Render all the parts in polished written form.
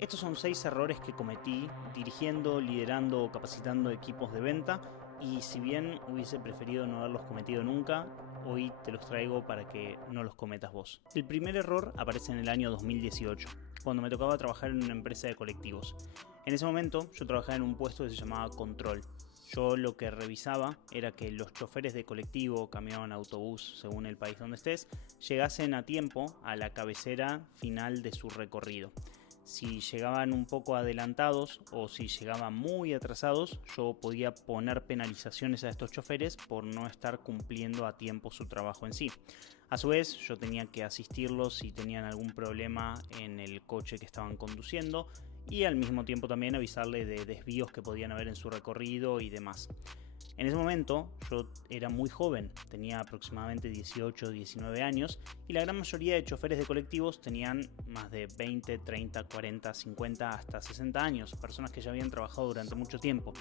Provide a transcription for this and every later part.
Estos son 6 errores que cometí dirigiendo, liderando o capacitando equipos de venta, y si bien hubiese preferido no haberlos cometido nunca, hoy te los traigo para que no los cometas vos. El primer error aparece en el año 2018, cuando me tocaba trabajar en una empresa de colectivos. En ese momento yo trabajaba en un puesto que se llamaba control. Yo lo que revisaba era que los choferes de colectivo, camión, autobús, según el país donde estés, llegasen a tiempo a la cabecera final de su recorrido. Si llegaban un poco adelantados o si llegaban muy atrasados, yo podía poner penalizaciones a estos choferes por no estar cumpliendo a tiempo su trabajo en sí. A su vez, yo tenía que asistirlos si tenían algún problema en el coche que estaban conduciendo y al mismo tiempo también avisarles de desvíos que podían haber en su recorrido y demás. En ese momento yo era muy joven, tenía aproximadamente 18 o 19 años y la gran mayoría de choferes de colectivos tenían más de 20, 30, 40, 50 hasta 60 años, personas que ya habían trabajado durante mucho tiempo.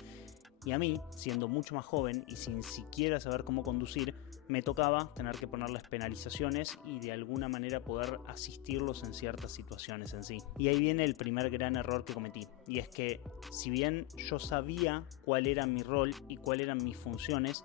Y a mí, siendo mucho más joven y sin siquiera saber cómo conducir, me tocaba tener que ponerles penalizaciones y de alguna manera poder asistirlos en ciertas situaciones en sí. Y ahí viene el primer gran error que cometí, y es que si bien yo sabía cuál era mi rol y cuáles eran mis funciones,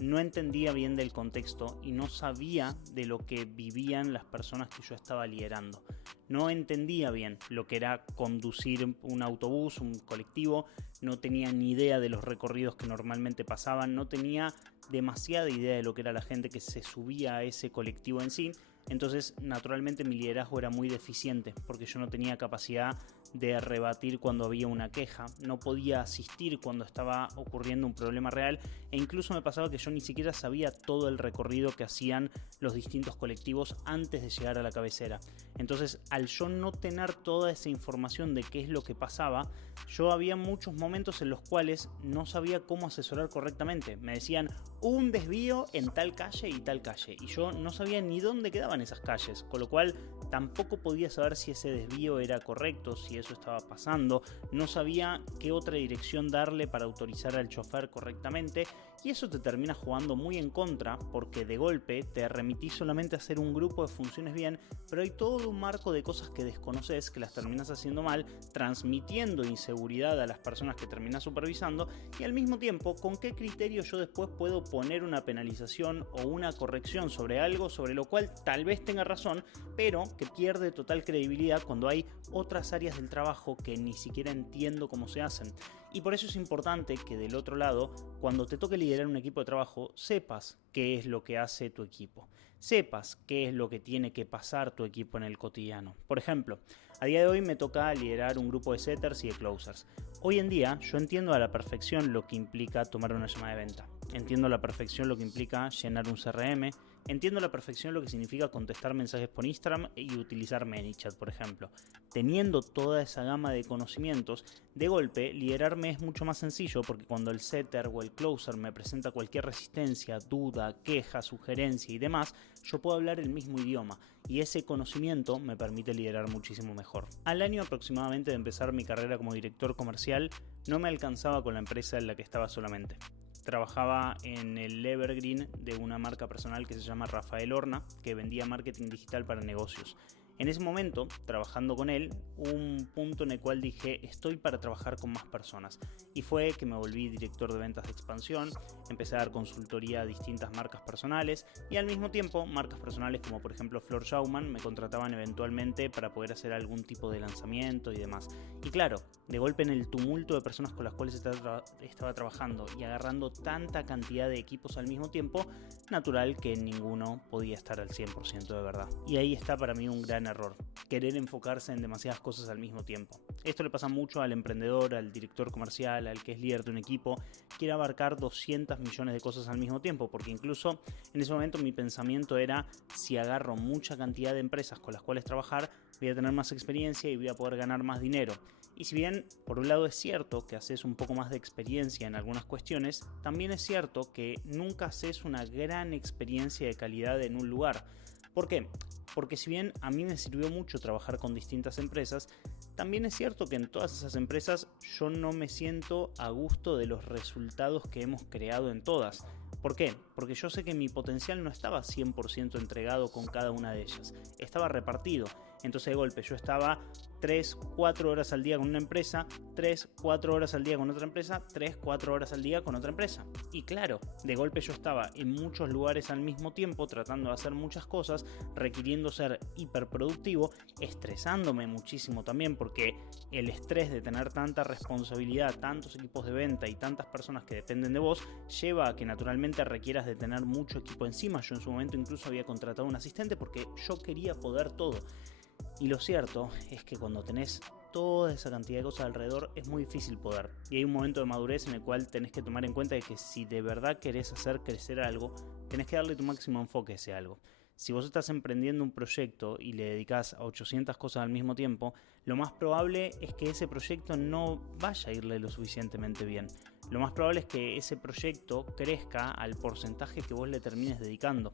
no entendía bien del contexto y no sabía de lo que vivían las personas que yo estaba liderando. No entendía bien lo que era conducir un autobús, un colectivo, no tenía ni idea de los recorridos que normalmente pasaban, no tenía demasiada idea de lo que era la gente que se subía a ese colectivo en sí. Entonces, naturalmente mi liderazgo era muy deficiente porque yo no tenía capacidad de rebatir cuando había una queja, no podía asistir cuando estaba ocurriendo un problema real e incluso me pasaba que yo ni siquiera sabía todo el recorrido que hacían los distintos colectivos antes de llegar a la cabecera. Entonces, al yo no tener toda esa información de qué es lo que pasaba, yo había muchos momentos en los cuales no sabía cómo asesorar correctamente. Me decían un desvío en tal calle y tal calle y yo no sabía ni dónde quedaban esas calles, con lo cual tampoco podía saber si ese desvío era correcto, si eso estaba pasando, no sabía qué otra dirección darle para autorizar al chofer correctamente, y eso te termina jugando muy en contra porque de golpe te remitís solamente a hacer un grupo de funciones bien, pero hay todo un marco de cosas que desconoces, que las terminas haciendo mal, transmitiendo inseguridad a las personas que terminas supervisando, y al mismo tiempo, ¿con qué criterio yo después puedo poner una penalización o una corrección sobre algo sobre lo cual tal vez tenga razón, pero que pierde total credibilidad cuando hay otras áreas del trabajo que ni siquiera entiendo cómo se hacen? Y por eso es importante que del otro lado, cuando te toque liderar un equipo de trabajo, sepas qué es lo que hace tu equipo, sepas qué es lo que tiene que pasar tu equipo en el cotidiano. Por ejemplo, a día de hoy me toca liderar un grupo de setters y de closers. Hoy en día yo entiendo a la perfección lo que implica tomar una llamada de venta. Entiendo a la perfección lo que implica llenar un CRM, entiendo a la perfección lo que significa contestar mensajes por Instagram y utilizar ManyChat, por ejemplo. Teniendo toda esa gama de conocimientos, de golpe liderarme es mucho más sencillo porque cuando el setter o el closer me presenta cualquier resistencia, duda, queja, sugerencia y demás, yo puedo hablar el mismo idioma y ese conocimiento me permite liderar muchísimo mejor. Al año aproximadamente de empezar mi carrera como director comercial, no me alcanzaba con la empresa en la que estaba solamente. Trabajaba en el Evergreen de una marca personal que se llama Rafael Horna, que vendía marketing digital para negocios. En ese momento, trabajando con él, hubo un punto en el cual dije, estoy para trabajar con más personas. Y fue que me volví director de ventas de expansión, empecé a dar consultoría a distintas marcas personales y al mismo tiempo marcas personales como por ejemplo Flor Schaumann me contrataban eventualmente para poder hacer algún tipo de lanzamiento y demás. Y claro, de golpe en el tumulto de personas con las cuales estaba trabajando y agarrando tanta cantidad de equipos al mismo tiempo, natural que ninguno podía estar al 100% de verdad. Y ahí está para mí un gran error, querer enfocarse en demasiadas cosas al mismo tiempo. Esto le pasa mucho al emprendedor, al director comercial, al que es líder de un equipo, quiere abarcar 200 millones de cosas al mismo tiempo, porque incluso en ese momento mi pensamiento era, si agarro mucha cantidad de empresas con las cuales trabajar, voy a tener más experiencia y voy a poder ganar más dinero. Y si bien por un lado es cierto que haces un poco más de experiencia en algunas cuestiones, también es cierto que nunca haces una gran experiencia de calidad en un lugar. ¿Por qué? Porque si bien a mí me sirvió mucho trabajar con distintas empresas, también es cierto que en todas esas empresas yo no me siento a gusto de los resultados que hemos creado en todas. ¿Por qué? Porque yo sé que mi potencial no estaba 100% entregado con cada una de ellas, estaba repartido. Entonces de golpe yo estaba 3, 4 horas al día con una empresa, 3, 4 horas al día con otra empresa, 3, 4 horas al día con otra empresa. Y claro, de golpe yo estaba en muchos lugares al mismo tiempo, tratando de hacer muchas cosas, requiriendo ser hiperproductivo, estresándome muchísimo también, porque el estrés de tener tanta responsabilidad, tantos equipos de venta y tantas personas que dependen de vos, lleva a que naturalmente requieras de tener mucho equipo encima. Yo en su momento incluso había contratado un asistente porque yo quería poder todo. Y lo cierto es que cuando tenés toda esa cantidad de cosas alrededor es muy difícil poder. Y hay un momento de madurez en el cual tenés que tomar en cuenta de que si de verdad querés hacer crecer algo, tenés que darle tu máximo enfoque a ese algo. Si vos estás emprendiendo un proyecto y le dedicás a 800 cosas al mismo tiempo, lo más probable es que ese proyecto no vaya a irle lo suficientemente bien. Lo más probable es que ese proyecto crezca al porcentaje que vos le termines dedicando.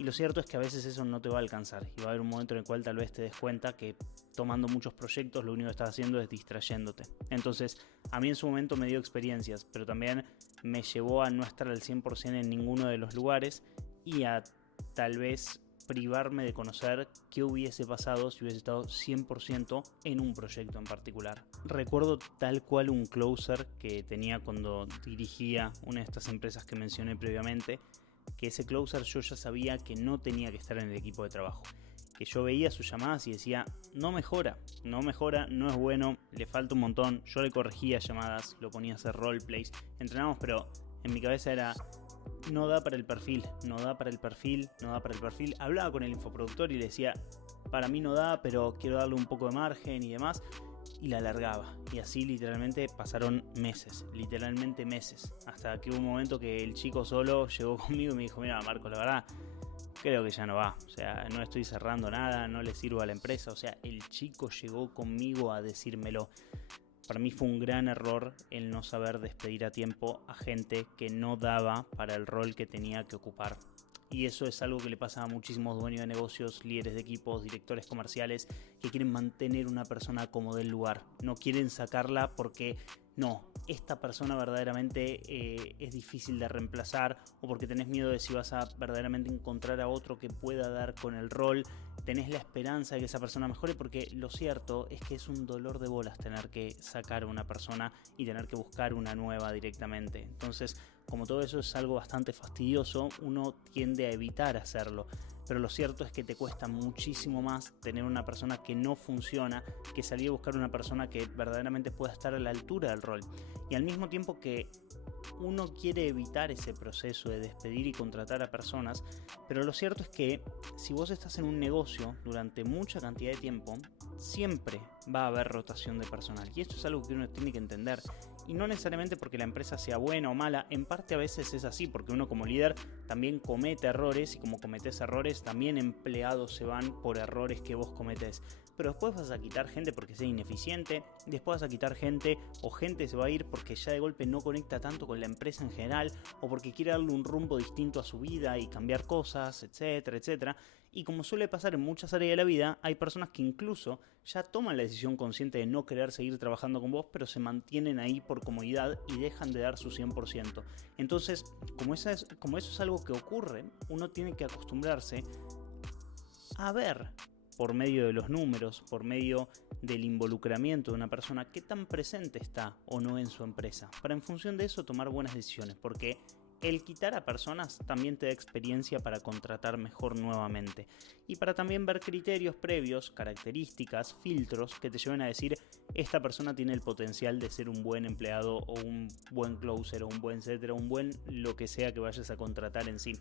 Y lo cierto es que a veces eso no te va a alcanzar y va a haber un momento en el cual tal vez te des cuenta que tomando muchos proyectos lo único que estás haciendo es distrayéndote. Entonces, a mí en su momento me dio experiencias, pero también me llevó a no estar al 100% en ninguno de los lugares y a tal vez privarme de conocer qué hubiese pasado si hubiese estado 100% en un proyecto en particular. Recuerdo tal cual un closer que tenía cuando dirigía una de estas empresas que mencioné previamente, que ese closer yo ya sabía que no tenía que estar en el equipo de trabajo, que yo veía sus llamadas y decía, no mejora, no es bueno, le falta un montón. Yo le corregía llamadas, lo ponía a hacer roleplays, entrenamos, pero en mi cabeza era, no da para el perfil. Hablaba con el infoproductor y le decía, para mí no da, pero quiero darle un poco de margen y demás. Y la alargaba, y así literalmente pasaron meses, hasta que hubo un momento que el chico solo llegó conmigo y me dijo, mira Marco, la verdad creo que ya no va, o sea, no estoy cerrando nada, no le sirvo a la empresa. O sea, el chico llegó conmigo a decírmelo. Para mí fue un gran error el no saber despedir a tiempo a gente que no daba para el rol que tenía que ocupar. Y eso es algo que le pasa a muchísimos dueños de negocios, líderes de equipos, directores comerciales, que quieren mantener una persona como del lugar. No quieren sacarla porque no, esta persona verdaderamente es difícil de reemplazar, o porque tenés miedo de si vas a verdaderamente encontrar a otro que pueda dar con el rol. Tenés la esperanza de que esa persona mejore, porque lo cierto es que es un dolor de bolas tener que sacar a una persona y tener que buscar una nueva directamente. Entonces, como todo eso es algo bastante fastidioso, uno tiende a evitar hacerlo. Pero lo cierto es que te cuesta muchísimo más tener una persona que no funciona que salir a buscar una persona que verdaderamente pueda estar a la altura del rol. Y al mismo tiempo que uno quiere evitar ese proceso de despedir y contratar a personas, pero lo cierto es que si vos estás en un negocio durante mucha cantidad de tiempo, siempre va a haber rotación de personal. Y esto es algo que uno tiene que entender. Y no necesariamente porque la empresa sea buena o mala, en parte a veces es así, porque uno como líder también comete errores, y como cometes errores, también empleados se van por errores que vos cometés. Pero después vas a quitar gente porque sea ineficiente, después vas a quitar gente, o gente se va a ir porque ya de golpe no conecta tanto con la empresa en general, o porque quiere darle un rumbo distinto a su vida y cambiar cosas, etcétera, etcétera. Y como suele pasar en muchas áreas de la vida, hay personas que incluso ya toman la decisión consciente de no querer seguir trabajando con vos, pero se mantienen ahí por comodidad y dejan de dar su 100%. Entonces, como eso es algo que ocurre, uno tiene que acostumbrarse a ver, por medio de los números, por medio del involucramiento de una persona, qué tan presente está o no en su empresa, para en función de eso tomar buenas decisiones, porque el quitar a personas también te da experiencia para contratar mejor nuevamente, y para también ver criterios previos, características, filtros que te lleven a decir, esta persona tiene el potencial de ser un buen empleado, o un buen closer, o un buen setter, o un buen lo que sea que vayas a contratar en sí.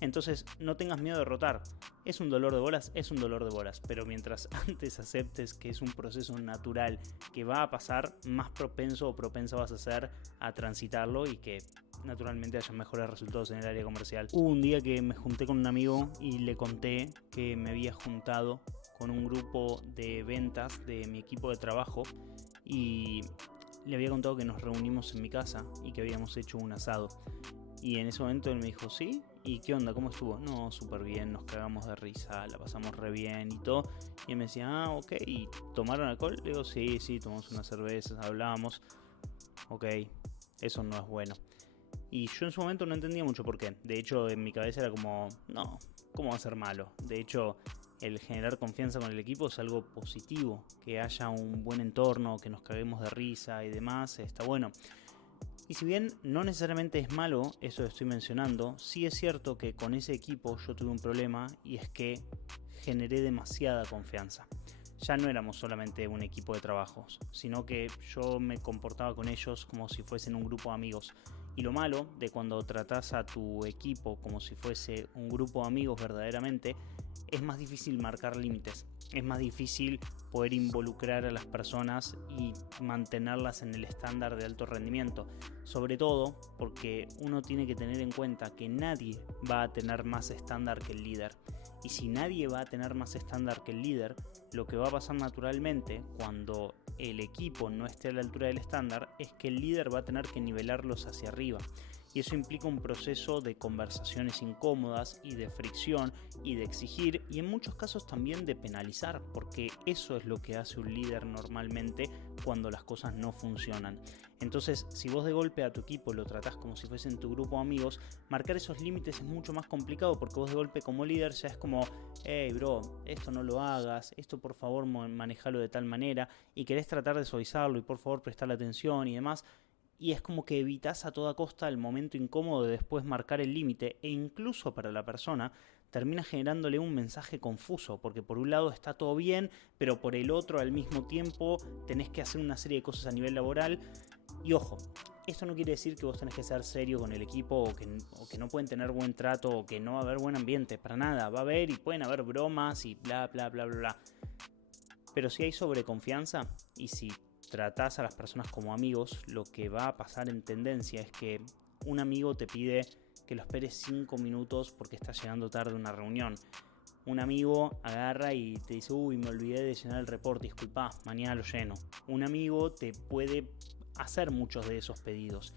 Entonces no tengas miedo de rotar. Es un dolor de bolas, pero mientras antes aceptes que es un proceso natural que va a pasar, más propenso o propensa vas a ser a transitarlo, y que naturalmente haya mejores resultados en el área comercial. Hubo un día que me junté con un amigo y le conté que me había juntado con un grupo de ventas de mi equipo de trabajo, y le había contado que nos reunimos en mi casa y que habíamos hecho un asado. Y en ese momento él me dijo, ¿sí? ¿Y qué onda? ¿Cómo estuvo? No, súper bien, nos cagamos de risa, la pasamos re bien y todo. Y él me decía, ok, ¿y tomaron alcohol? Le digo, sí, tomamos unas cervezas, hablábamos. Ok, eso no es bueno. Y yo en su momento no entendía mucho por qué. De hecho, en mi cabeza era como, no, ¿cómo va a ser malo? De hecho, el generar confianza con el equipo es algo positivo, que haya un buen entorno, que nos caguemos de risa y demás, está bueno. Y si bien no necesariamente es malo eso que estoy mencionando, sí es cierto que con ese equipo yo tuve un problema, y es que generé demasiada confianza. Ya no éramos solamente un equipo de trabajos, sino que yo me comportaba con ellos como si fuesen un grupo de amigos. Y lo malo de cuando tratás a tu equipo como si fuese un grupo de amigos verdaderamente, es más difícil marcar límites. Es más difícil poder involucrar a las personas y mantenerlas en el estándar de alto rendimiento. Sobre todo porque uno tiene que tener en cuenta que nadie va a tener más estándar que el líder. Y si nadie va a tener más estándar que el líder, lo que va a pasar naturalmente cuando el equipo no esté a la altura del estándar es que el líder va a tener que nivelarlos hacia arriba. Y eso implica un proceso de conversaciones incómodas y de fricción y de exigir, y en muchos casos también de penalizar, porque eso es lo que hace un líder normalmente cuando las cosas no funcionan. Entonces, si vos de golpe a tu equipo lo tratás como si fuesen tu grupo de amigos, marcar esos límites es mucho más complicado, porque vos de golpe como líder ya es como, hey bro, esto no lo hagas, esto por favor manejalo de tal manera, y querés tratar de suavizarlo y por favor prestarle atención y demás. Y es como que evitas a toda costa el momento incómodo de después marcar el límite, e incluso para la persona termina generándole un mensaje confuso, porque por un lado está todo bien, pero por el otro al mismo tiempo tenés que hacer una serie de cosas a nivel laboral. Y ojo, esto no quiere decir que vos tenés que ser serio con el equipo o que no pueden tener buen trato o que no va a haber buen ambiente, para nada. Va a haber y pueden haber bromas y bla bla bla bla bla. Pero si hay sobreconfianza y si tratás a las personas como amigos, lo que va a pasar en tendencia es que un amigo te pide que lo esperes 5 minutos porque está llegando tarde a una reunión. Un amigo agarra y te dice, uy, me olvidé de llenar el reporte, disculpa, mañana lo lleno. Un amigo te puede hacer muchos de esos pedidos.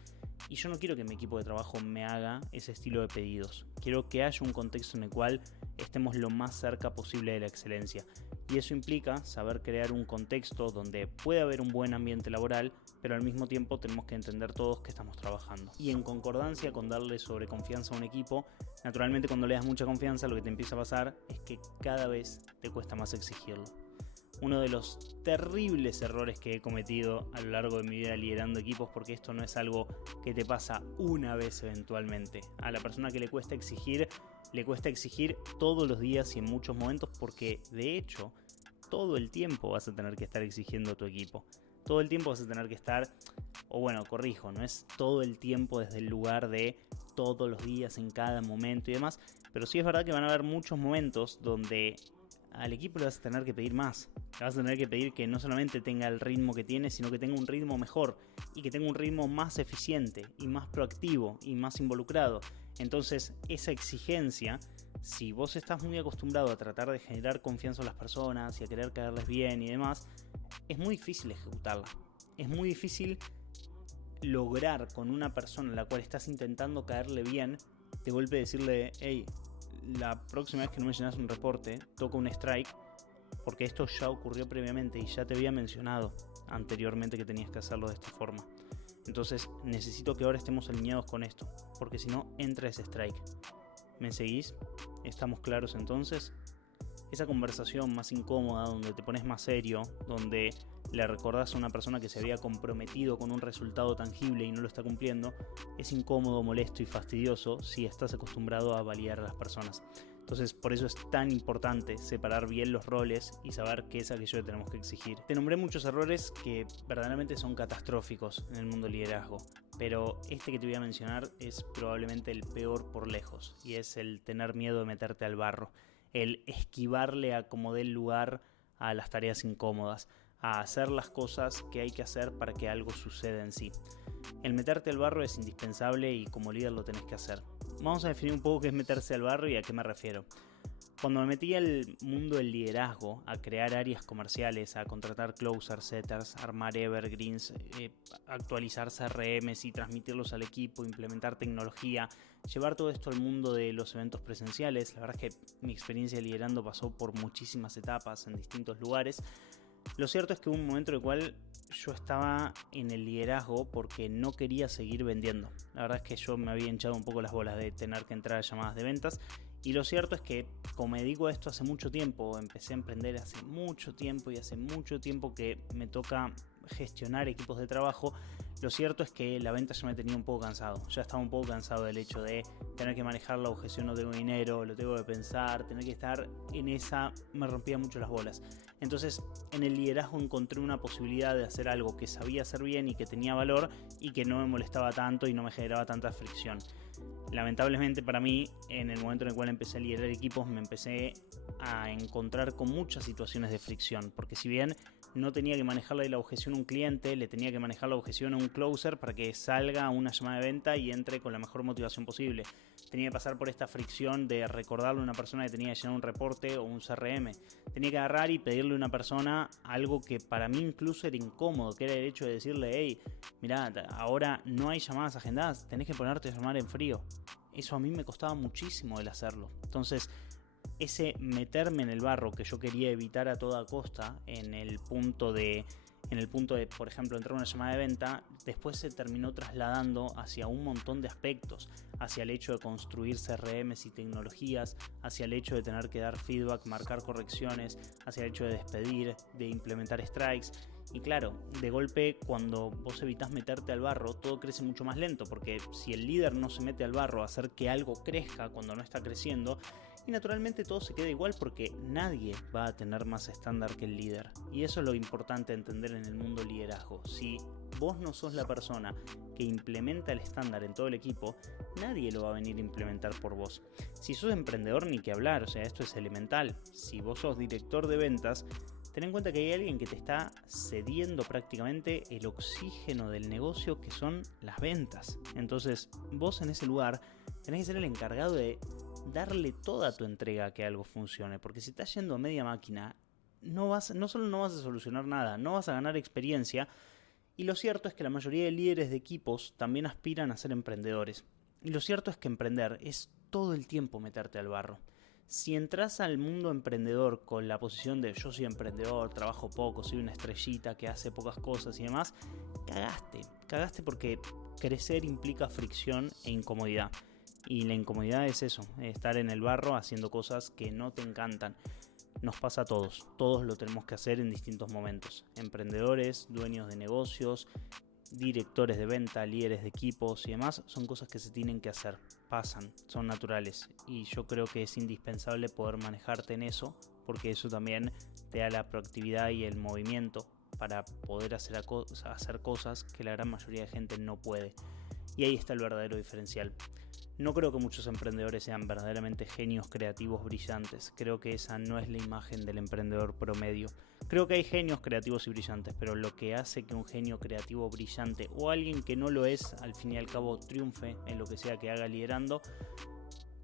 Y yo no quiero que mi equipo de trabajo me haga ese estilo de pedidos. Quiero que haya un contexto en el cual estemos lo más cerca posible de la excelencia. Y eso implica saber crear un contexto donde puede haber un buen ambiente laboral, pero al mismo tiempo tenemos que entender todos que estamos trabajando. Y en concordancia con darle sobreconfianza a un equipo, naturalmente cuando le das mucha confianza lo que te empieza a pasar es que cada vez te cuesta más exigirlo. Uno de los terribles errores que he cometido a lo largo de mi vida liderando equipos, porque esto no es algo que te pasa una vez eventualmente. A la persona que le cuesta exigir todos los días y en muchos momentos, porque de hecho todo el tiempo vas a tener que estar exigiendo a tu equipo. Todo el tiempo vas a tener que estar, o bueno, corrijo, no es todo el tiempo desde el lugar de todos los días, en cada momento y demás, pero sí es verdad que van a haber muchos momentos donde al equipo le vas a tener que pedir más. Le vas a tener que pedir que no solamente tenga el ritmo que tiene, sino que tenga un ritmo mejor y que tenga un ritmo más eficiente y más proactivo y más involucrado. Entonces, esa exigencia, si vos estás muy acostumbrado a tratar de generar confianza en las personas y a querer caerles bien y demás, es muy difícil ejecutarla. Es muy difícil lograr con una persona a la cual estás intentando caerle bien, de golpe decirle, hey, la próxima vez que no me llenas un reporte, toca un strike, porque esto ya ocurrió previamente y ya te había mencionado anteriormente que tenías que hacerlo de esta forma. Entonces necesito que ahora estemos alineados con esto, porque si no entra ese strike. ¿Me seguís? ¿Estamos claros entonces? Esa conversación más incómoda, donde te pones más serio, donde le recordás a una persona que se había comprometido con un resultado tangible y no lo está cumpliendo, es incómodo, molesto y fastidioso si estás acostumbrado a validar a las personas. Entonces, por eso es tan importante separar bien los roles y saber qué es aquello que tenemos que exigir. Te nombré muchos errores que verdaderamente son catastróficos en el mundo del liderazgo, pero este que te voy a mencionar es probablemente el peor por lejos, y es el tener miedo de meterte al barro, el esquivarle a como dé el lugar a las tareas incómodas, a hacer las cosas que hay que hacer para que algo suceda en sí. El meterte al barro es indispensable y como líder lo tenés que hacer. Vamos a definir un poco qué es meterse al barro y a qué me refiero. Cuando me metí al mundo del liderazgo, a crear áreas comerciales, a contratar closer setters, armar evergreens, actualizar CRMs y transmitirlos al equipo, implementar tecnología, llevar todo esto al mundo de los eventos presenciales, la verdad es que mi experiencia liderando pasó por muchísimas etapas en distintos lugares. Lo cierto es que hubo un momento en el cual yo estaba en el liderazgo porque no quería seguir vendiendo. La verdad es que yo me había hinchado un poco las bolas de tener que entrar a llamadas de ventas Y lo cierto es que, como me dedico a esto hace mucho tiempo, empecé a emprender hace mucho tiempo y hace mucho tiempo que me toca gestionar equipos de trabajo, lo cierto es que la venta ya me tenía un poco cansado. Ya estaba un poco cansado del hecho de tener que manejar la objeción, no tengo dinero, lo tengo que pensar, tener que estar en esa, me rompía mucho las bolas. Entonces, en el liderazgo encontré una posibilidad de hacer algo que sabía hacer bien y que tenía valor y que no me molestaba tanto y no me generaba tanta fricción. Lamentablemente para mí, en el momento en el cual empecé a liderar equipos, me empecé a encontrar con muchas situaciones de fricción, porque si bien no tenía que manejarle la objeción a un cliente, le tenía que manejar la objeción a un closer para que salga una llamada de venta y entre con la mejor motivación posible. Tenía que pasar por esta fricción de recordarle a una persona que tenía que llenar un reporte o un CRM. Tenía que agarrar y pedirle a una persona algo que para mí incluso era incómodo, que era el hecho de decirle: hey, mirá, ahora no hay llamadas agendadas, tenés que ponerte a llamar en frío. Eso a mí me costaba muchísimo el hacerlo. Entonces, ese meterme en el barro que yo quería evitar a toda costa en el punto de, por ejemplo, entrar a una llamada de venta, después se terminó trasladando hacia un montón de aspectos, hacia el hecho de construir CRMs y tecnologías, hacia el hecho de tener que dar feedback, marcar correcciones, hacia el hecho de despedir, de implementar strikes. Y claro, de golpe, cuando vos evitás meterte al barro, todo crece mucho más lento, porque si el líder no se mete al barro a hacer que algo crezca cuando no está creciendo, y naturalmente todo se queda igual porque nadie va a tener más estándar que el líder. Y eso es lo importante entender en el mundo liderazgo. Si vos no sos la persona que implementa el estándar en todo el equipo, nadie lo va a venir a implementar por vos. Si sos emprendedor, ni que hablar, o sea, esto es elemental. Si vos sos director de ventas, ten en cuenta que hay alguien que te está cediendo prácticamente el oxígeno del negocio, que son las ventas. Entonces, vos en ese lugar tenés que ser el encargado de darle toda tu entrega a que algo funcione, porque si estás yendo a media máquina, no solo no vas a solucionar nada, no vas a ganar experiencia. Y lo cierto es que la mayoría de líderes de equipos también aspiran a ser emprendedores. Y lo cierto es que emprender es todo el tiempo meterte al barro. Si entras al mundo emprendedor con la posición de yo soy emprendedor, trabajo poco, soy una estrellita que hace pocas cosas y demás, cagaste porque crecer implica fricción e incomodidad. Y la incomodidad es eso, estar en el barro haciendo cosas que no te encantan. Nos pasa a todos lo tenemos que hacer en distintos momentos. Emprendedores, dueños de negocios, directores de venta, líderes de equipos y demás, son cosas que se tienen que hacer, pasan, son naturales. Y yo creo que es indispensable poder manejarte en eso, porque eso también te da la proactividad y el movimiento para poder hacer cosas que la gran mayoría de gente no puede. Y ahí está el verdadero diferencial. No creo que muchos emprendedores sean verdaderamente genios creativos brillantes. Creo que esa no es la imagen del emprendedor promedio. Creo que hay genios creativos y brillantes, pero lo que hace que un genio creativo brillante o alguien que no lo es, al fin y al cabo, triunfe en lo que sea que haga liderando,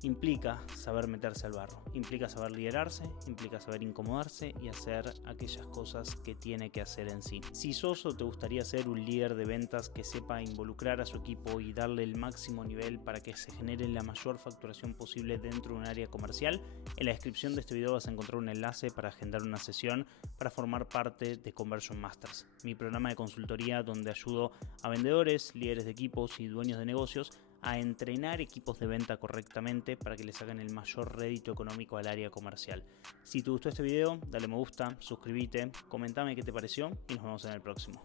implica saber meterse al barro, implica saber liderarse, implica saber incomodarse y hacer aquellas cosas que tiene que hacer en sí. Si sos o te gustaría ser un líder de ventas que sepa involucrar a su equipo y darle el máximo nivel para que se genere la mayor facturación posible dentro de un área comercial, en la descripción de este video vas a encontrar un enlace para agendar una sesión para formar parte de Conversion Masters, mi programa de consultoría donde ayudo a vendedores, líderes de equipos y dueños de negocios a entrenar equipos de venta correctamente para que les hagan el mayor rédito económico al área comercial. Si te gustó este video, dale me gusta, suscríbete, comentame qué te pareció y nos vemos en el próximo.